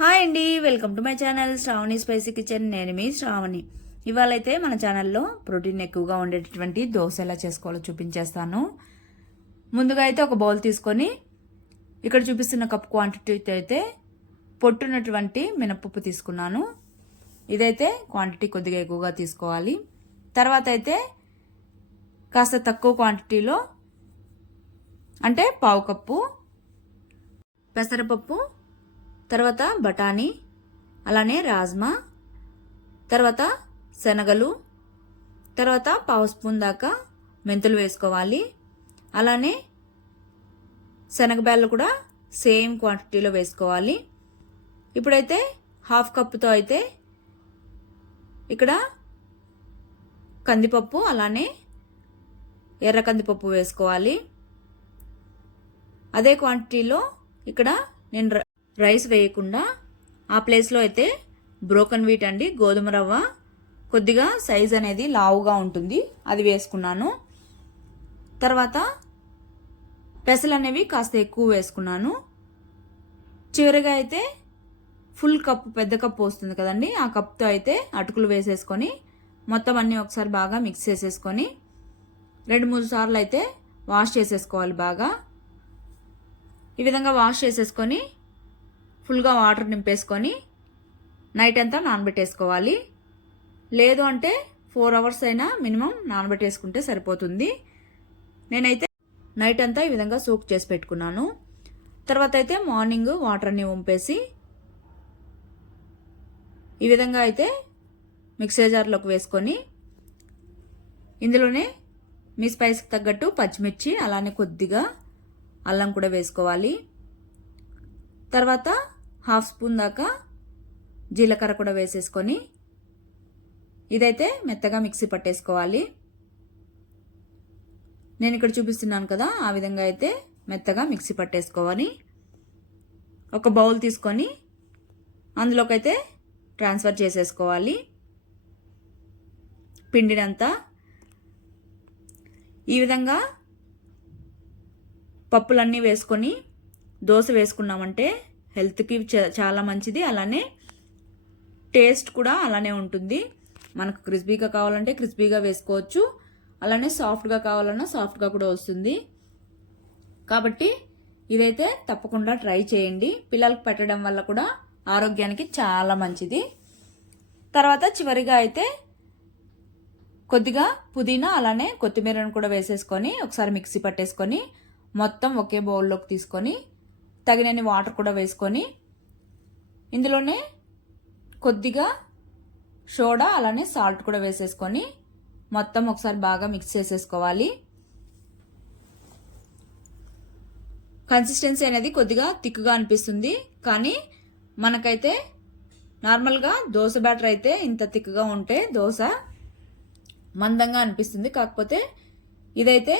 Hi అండి welcome to my channel Shravani spicy kitchen. నేను మీ శ్రావణి. ఇవాళ అయితే మన ఛానల్లో ప్రోటీన్ ఎక్కువగా ఉండేటటువంటి దోశ ఎలా చేసుకోవాలో చూపించేస్తాను. ముందుగా అయితే ఒక బౌల్ తీసుకొని ఇక్కడ చూపిస్తున్న కప్ క్వాంటిటీ అయితే పొట్టున్నటువంటి మినపప్పు తీసుకున్నాను. ఇదైతే క్వాంటిటీ కొద్దిగా ఎక్కువగా తీసుకోవాలి. తర్వాత అయితే కాస్త తక్కువ క్వాంటిటీలో అంటే పావు కప్పు పెసరపప్పు తర్వాత బఠానీ అలానే రాజ్మా తర్వాత శనగలు తర్వాత పావు స్పూన్ దాకా మెంతులు వేసుకోవాలి. అలానే శనగబెల్లు కూడా సేమ్ క్వాంటిటీలో వేసుకోవాలి. ఇప్పుడైతే హాఫ్ కప్పుతో అయితే ఇక్కడ కందిపప్పు అలానే ఎర్ర కందిపప్పు వేసుకోవాలి. అదే క్వాంటిటీలో ఇక్కడ నేను ర- రైస్ వేయకుండా ఆ ప్లేస్లో అయితే బ్రోకన్ వీట్ అండి గోధుమ రవ్వ. కొద్దిగా సైజ్ అనేది లావుగా ఉంటుంది అది వేసుకున్నాను. తర్వాత పెసలు అనేవి కాస్త ఎక్కువ వేసుకున్నాను. చివరిగా అయితే ఫుల్ కప్పు పెద్ద కప్పు వస్తుంది కదండి ఆ కప్తో అయితే అటుకులు వేసేసుకొని మొత్తం అన్నీ ఒకసారి బాగా మిక్స్ చేసేసుకొని రెండు మూడు సార్లు అయితే వాష్ చేసేసుకోవాలి బాగా. ఈ విధంగా వాష్ చేసేసుకొని ఫుల్గా వాటర్ నింపేసుకొని నైట్ అంతా నానబెట్టేసుకోవాలి. లేదు అంటే ఫోర్ అవర్స్ అయినా మినిమం నానబెట్టేసుకుంటే సరిపోతుంది. నేనైతే నైట్ అంతా ఈ విధంగా సూక్ చేసి పెట్టుకున్నాను. తర్వాత అయితే మార్నింగ్ వాటర్ని వంపేసి ఈ విధంగా అయితే మిక్సీ జార్లోకి వేసుకొని ఇందులోనే మీ స్పైస్కి తగ్గట్టు పచ్చిమిర్చి అలానే కొద్దిగా అల్లం కూడా వేసుకోవాలి. తర్వాత హాఫ్ స్పూన్ దాకా జీలకర్ర కూడా వేసేసుకొని ఇదైతే మెత్తగా మిక్సీ పట్టేసుకోవాలి. నేను ఇక్కడ చూపిస్తున్నాను కదా ఆ విధంగా అయితే మెత్తగా మిక్సీ పట్టేసుకోవాలి. ఒక బౌల్ తీసుకొని అందులోకైతే ట్రాన్స్ఫర్ చేసేసుకోవాలి. పిండినంతా ఈ విధంగా పప్పులన్నీ వేసుకొని దోశ వేసుకున్నామంటే హెల్త్కి చ- చాలా మంచిది. అలానే టేస్ట్ కూడా అలానే ఉంటుంది. మనకు క్రిస్పీగా కావాలంటే క్రిస్పీగా వేసుకోవచ్చు. అలానే సాఫ్ట్గా కావాలన్నా సాఫ్ట్గా కూడా వస్తుంది. కాబట్టి ఇదైతే తప్పకుండా ట్రై చేయండి. పిల్లలకు పెట్టడం వల్ల కూడా ఆరోగ్యానికి చాలా మంచిది. తర్వాత చివరిగా అయితే కొద్దిగా పుదీనా అలానే కొత్తిమీరను కూడా వేసేసుకొని ఒకసారి మిక్సీ పట్టేసుకొని మొత్తం ఒకే బౌల్లోకి తీసుకొని తగినన్ని వాటర్ కూడా వేసుకొని ఇందులోనే కొద్దిగా సోడా అలానే సాల్ట్ కూడా వేసేసుకొని మొత్తం ఒకసారి బాగా మిక్స్ చేసేసుకోవాలి. కన్సిస్టెన్సీ అనేది కొద్దిగా థిక్గా అనిపిస్తుంది కానీ మనకైతే నార్మల్గా దోశ బ్యాటర్ అయితే ఇంత థిక్గా ఉంటే దోశ మందంగా అనిపిస్తుంది. కాకపోతే ఇదైతే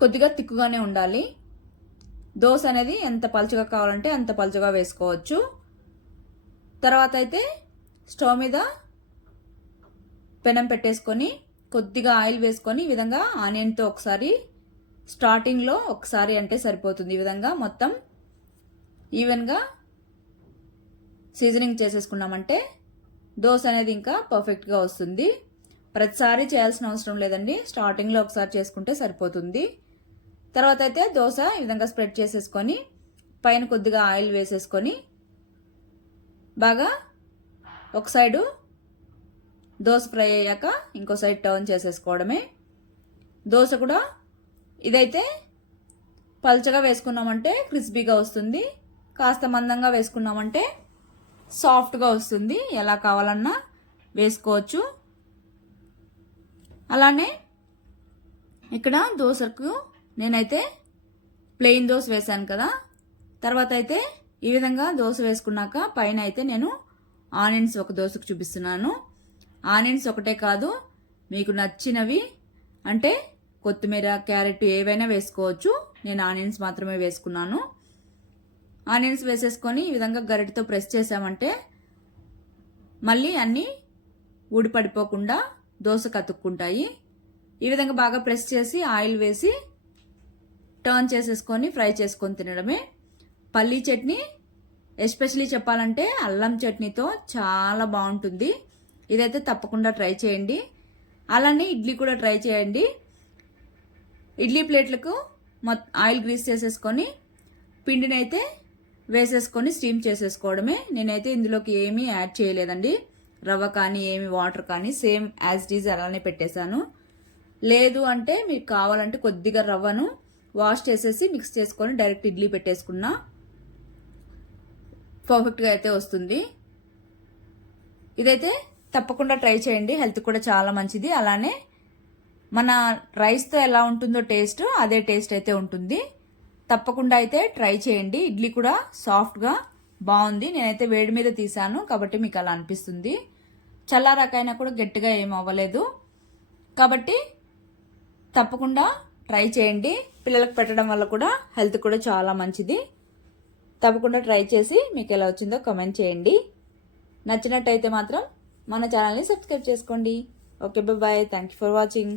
కొద్దిగా తిక్కుగానే ఉండాలి. దోశ అనేది ఎంత పలుచగా కావాలంటే అంత పలుచగా వేసుకోవచ్చు. తర్వాత అయితే స్టవ్ మీద పెనం పెట్టేసుకొని కొద్దిగా ఆయిల్ వేసుకొని ఈ విధంగా ఆనియన్తో ఒకసారి స్టార్టింగ్లో ఒకసారి అంటే సరిపోతుంది ఈ విధంగా మొత్తం. ఈవెన్గా సీజనింగ్ చేసేసుకున్నామంటే దోశ అనేది ఇంకా పర్ఫెక్ట్గా వస్తుంది. ప్రతిసారి చేయాల్సిన అవసరం లేదండి. స్టార్టింగ్లో ఒకసారి చేసుకుంటే సరిపోతుంది. తర్వాత అయితే దోశ ఈ విధంగా స్ప్రెడ్ చేసేసుకొని పైన కొద్దిగా ఆయిల్ వేసేసుకొని బాగా ఒక సైడు దోశ ఫ్రై అయ్యాక ఇంకో సైడ్ టర్న్ చేసేసుకోవడమే. దోశ కూడా ఇదైతే పల్చగా వేసుకున్నామంటే క్రిస్పీగా వస్తుంది కాస్త మందంగా వేసుకున్నామంటే సాఫ్ట్గా వస్తుంది. ఎలా కావాలన్నా వేసుకోవచ్చు. అలానే ఇక్కడ దోశకు నేనైతే ప్లెయిన్ దోశ వేశాను కదా. తర్వాత అయితే ఈ విధంగా దోశ వేసుకున్నాక పైన అయితే నేను ఆనియన్స్ ఒక దోశకు చూపిస్తున్నాను. ఆనియన్స్ ఒకటే కాదు మీకు నచ్చినవి అంటే కొత్తిమీర క్యారెట్ ఏవైనా వేసుకోవచ్చు. నేను ఆనియన్స్ మాత్రమే వేసుకున్నాను. ఆనియన్స్ వేసేసుకొని ఈ విధంగా గరిటతో ప్రెస్ చేసామంటే మళ్ళీ అన్నీ ఊడిపడిపోకుండా దోశ కతుక్కుంటాయి. ఈ విధంగా బాగా ప్రెస్ చేసి ఆయిల్ వేసి టర్న్ చేసేసుకొని ఫ్రై చేసుకొని తినడమే. పల్లీ చట్నీ ఎస్పెషలీ చెప్పాలంటే అల్లం చట్నీతో చాలా బాగుంటుంది. ఇదైతే తప్పకుండా ట్రై చేయండి. అలానే ఇడ్లీ కూడా ట్రై చేయండి. ఇడ్లీ ప్లేట్లకు మొత్ ఆయిల్ గ్రీస్ చేసేసుకొని పిండిని అయితే వేసేసుకొని స్టీమ్ చేసేసుకోవడమే. నేనైతే ఇందులోకి ఏమీ యాడ్ చేయలేదండి. రవ్వ కానీ ఏమి వాటర్ కానీ సేమ్ యాజ్ డీజ్ ఈజ్ అలానే పెట్టేశాను. లేదు అంటే మీకు కావాలంటే కొద్దిగా రవ్వను వాష్ చేసేసి మిక్స్ చేసుకొని డైరెక్ట్ ఇడ్లీ పెట్టేసుకున్నా. పర్ఫెక్ట్గా అయితే వస్తుంది. ఇదైతే తప్పకుండా ట్రై చేయండి. హెల్త్ కూడా చాలా మంచిది. అలానే మన రైస్తో ఎలా ఉంటుందో టేస్ట్ అదే టేస్ట్ అయితే ఉంటుంది. తప్పకుండా అయితే ట్రై చేయండి. ఇడ్లీ కూడా సాఫ్ట్గా బాగుంది. నేనైతే వేడి మీద తీసాను కాబట్టి మీకు అలా అనిపిస్తుంది. చల్లారాకైనా కూడా గట్టిగా ఏం అవ్వలేదు. కాబట్టి తప్పకుండా ట్రై చేయండి. పిల్లలకు పెట్టడం వల్ల కూడా హెల్త్ కూడా చాలా మంచిది. తప్పకుండా ట్రై చేసి మీకు ఎలా వచ్చిందో కామెంట్ చేయండి. నచ్చినట్టయితే మాత్రం మన ఛానల్ని సబ్స్క్రైబ్ చేసుకోండి. Okay bye thank you for watching